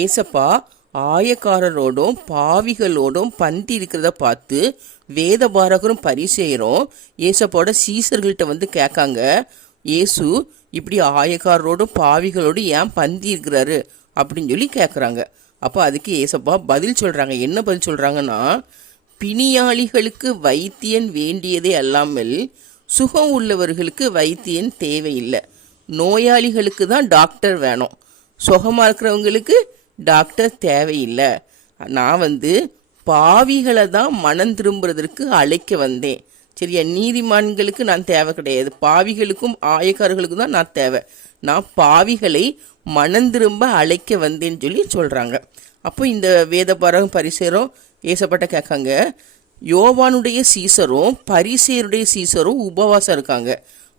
ஏசப்பா ஆயக்காரரோடும் பாவிகளோடும் பந்தி இருக்கிறத பார்த்து வேதபாரகரும் பரிசேயரும் ஏசப்போட சீசர்கள்ட்ட வந்து கேட்காங்க, ஏசு இப்படி ஆயக்காரரோடும் பாவிகளோடும் ஏன் பந்தி இருக்கிறாரு அப்படின்னு சொல்லி கேட்குறாங்க. அப்போ அதுக்கு ஏசப்பா பதில் சொல்கிறாங்க. என்ன பதில் சொல்கிறாங்கன்னா, பிணியாளிகளுக்கு வைத்தியன் வேண்டியதே அல்லாமல் சுகம் உள்ளவர்களுக்கு வைத்தியன் தேவையில்லை. நோயாளிகளுக்கு தான் டாக்டர் வேணும், சுகமாக இருக்கிறவங்களுக்கு டாக்டர் தேவையில்லை. நான் பாவிகளை தான் மனம் திரும்புறதற்கு அழைக்க வந்தேன். சரியா? நீதிமான்களுக்கு நான் தேவை கிடையாது, பாவிகளுக்கும் ஆயக்காரர்களுக்கும் தான் நான் தேவை. நான் பாவிகளை மனம் திரும்ப அழைக்க வந்தேன்னு சொல்லி சொல்கிறாங்க. அப்போ இந்த வேதபாரகம் பரிசேரும் ஏசப்பட்ட கேட்காங்க, யோவானுடைய சீசரும் பரிசேருடைய சீசரும் உபவாசம் இருக்காங்க,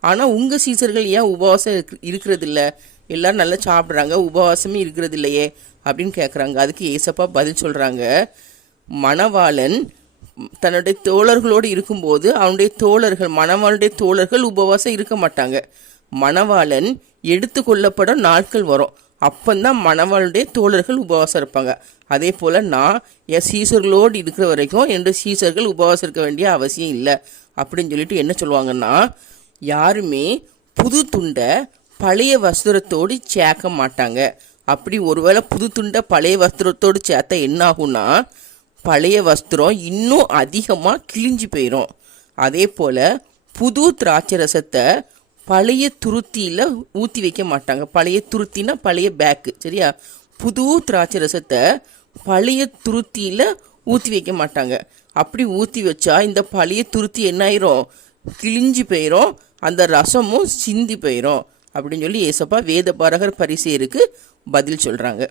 ஆனால் உங்கள் சீசர்கள் ஏன் உபவாசம் இருக்கிறது இல்லை? எல்லோரும் நல்லா சாப்பிட்றாங்க, உபவாசமே இருக்கிறது இல்லையே அப்படின்னு கேட்குறாங்க. அதுக்கு ஏசப்பா பதில் சொல்கிறாங்க, மணவாளன் தன்னுடைய தோழர்களோடு இருக்கும்போது அவனுடைய தோழர்கள், மணவாளுடைய தோழர்கள் உபவாசம் இருக்க மாட்டாங்க. மணவாளன் எடுத்து கொள்ளப்பட நாட்கள் வரும், அப்பந்தான் மணவாளுடைய தோழர்கள் உபவாசம் இருப்பாங்க. அதே போல் நான் என் சீசர்களோடு இருக்கிற வரைக்கும் என்னுடைய சீசர்கள் உபவாசம் இருக்க வேண்டிய அவசியம் இல்லை அப்படின்னு சொல்லிட்டு என்ன சொல்லுவாங்கன்னா, யாருமே புது துண்டை பழைய வஸ்திரத்தோடு சேர்க்க மாட்டாங்க. அப்படி ஒருவேளை புது துண்டை பழைய வஸ்திரத்தோடு சேர்த்தா என்ன ஆகும்னா, பழைய வஸ்திரம் இன்னும் அதிகமாக கிழிஞ்சு போயிடும். அதே போல் புது திராட்சை ரசத்தை பழைய துருத்தியில் ஊற்றி வைக்க மாட்டாங்க. பழைய துருத்தினா பழைய பேக்கு, சரியா? புது திராட்சை ரசத்தை பழைய துருத்தியில் ஊற்றி வைக்க மாட்டாங்க. அப்படி ஊற்றி வச்சா இந்த பழைய துருத்தி என்ன ஆயிரும்? கிழிஞ்சு போயிடும், அந்த ரசமும் சிந்தி போயிடும் அப்படின்னு சொல்லி ஏசப்பா வேதபாரகர் பரிசேயருக்கு பதில் சொல்கிறாங்க.